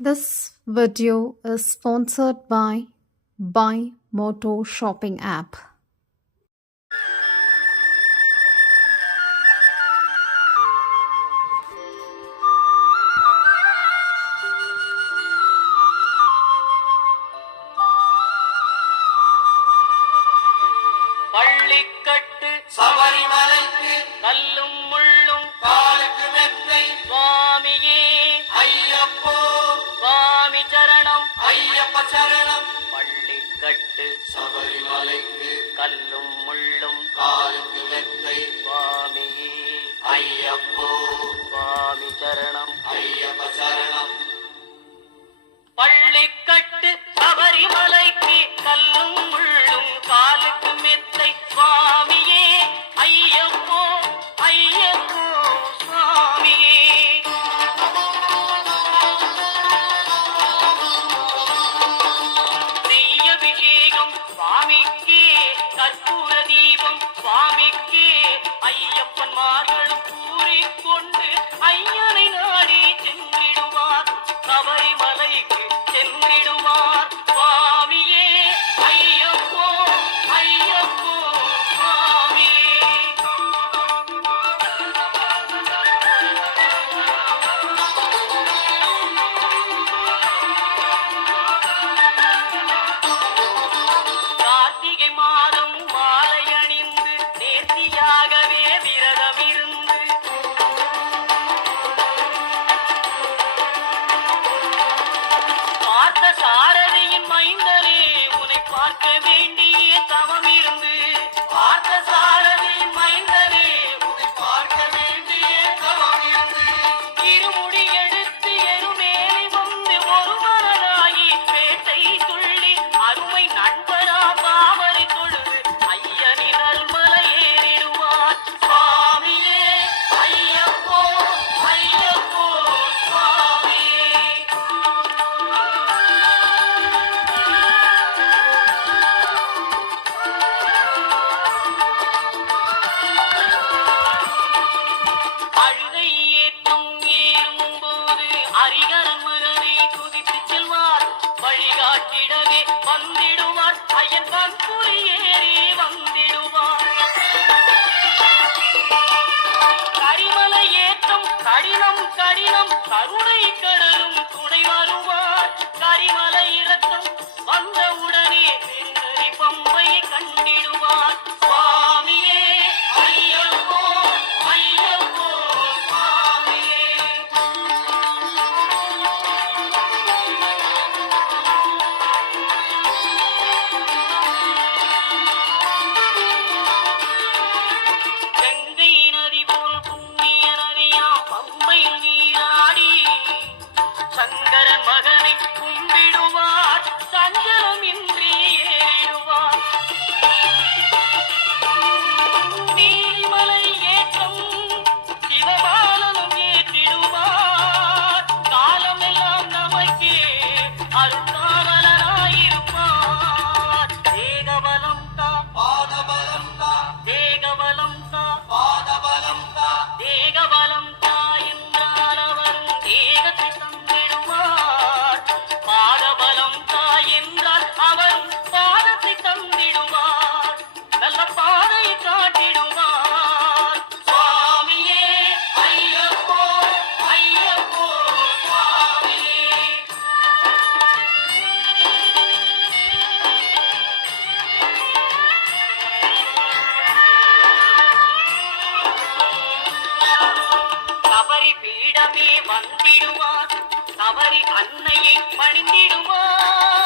This video is sponsored by Buy Moto Shopping app. பள்ளிக்கட்டு சபரிமலைக்கு கல்லும் முள்ளும் காலுக்கு மெத்தை சுவாமியே ஐயப்போ சுவாமி சரணம் ஐயப்ப சரணம். பள்ளிக்கட்டு சபரிமலைக்கு கல்லும் முள்ளும் காலுக்கு மெத்தை சுவாமியே ஐயப்போ சுவாமி சரணம் ஐயப்ப சரணம். பள்ளிக்கட்டு சபரிமலைக்கு கல்லும் முள்ளும் காலுக்கு மெத்தை சுவாமியே ஐயப்போ ஐயப்போ சுவாமியே. நெய்யபிஷேகம் சுவாமிக்கே கற்பூர தீபம் சுவாமிக்கே ஐயப்பன் மார்களும் கூறிக்கொண்டு ஐயனை நாடி சென்றிடுவார் சபரிமலைக்கு சென்றிடுவார் சுவாமியே ஐயப்போ ஐயப்போ சுவாமியே. கார்த்திகை மாதம் மாலை அணிந்து நேர்த்தியாகவே விரதம் இருந்து பார்த்த சாரதியின் மைந்தனே உன்னை பார்க்க வேண்டிய தவம் இருந்து பார்த்த சாரதியின் மைந்தனே உன்னை பார்க்க வேண்டிய தவம் இருந்து இருமுடி எடுத்து எருமேலி வந்து ஒரு மரனாயி பேட்டை துள்ளி அருமை நண்பரா பாவரை தொழுது ஐயனின் அருள்மலை ஏறிடுவார் சுவாமியே ஐயப்போ ஐயப்போ சுவாமியே. அழுகை ஏற்றம் ஏறும்போது ஹரிகரன் மகனை துதித்து செல்வார் வழிகாட்டிடவே வந்திடுவார் ஐயன் கண்புலி ஏறி வந்திடுவார். கரிமலை ஏற்றம் கடினம் கடினம் கருணை கடலும் துணை வருவார் கரிமலை இறக்கம் வந்தவுடனே பெருநதி பம்பை கண்டிடுவார் சுவாமியே ஐயப்போ ஐயப்போ சுவாமியே. கங்கை நதி போல் புண்ணிய நதியாம் பம்பையில் நீராடி சங்கரன் மகனை கும்பிடுவார் சஞ்சலம் இன்றி ஏறிடுவார். நீலிமலை ஏற்றம் சிவபாலனும் ஏற்றிடுவார் காலமெல்லாம் நமக்கே அருள்காவலராயிருப்பார். தேகபலம் தா பாதபலம் தா தேகபலம் தா பாதபலம் தா தேகபலம் தா என்றால் அவரும் தேகத்தை தந்திடுவார் பாதபலம் தா என்றால் அவரும் பாதத்தை தந்திடுவார் நல்ல பாதையை காட்டிடுவார் சுவாமியே ஐயப்போ ஐயப்போ சுவாமியே. சபரி பீடமே வந்திடுவார் சபரி அன்னையை பணிந்திடுவார்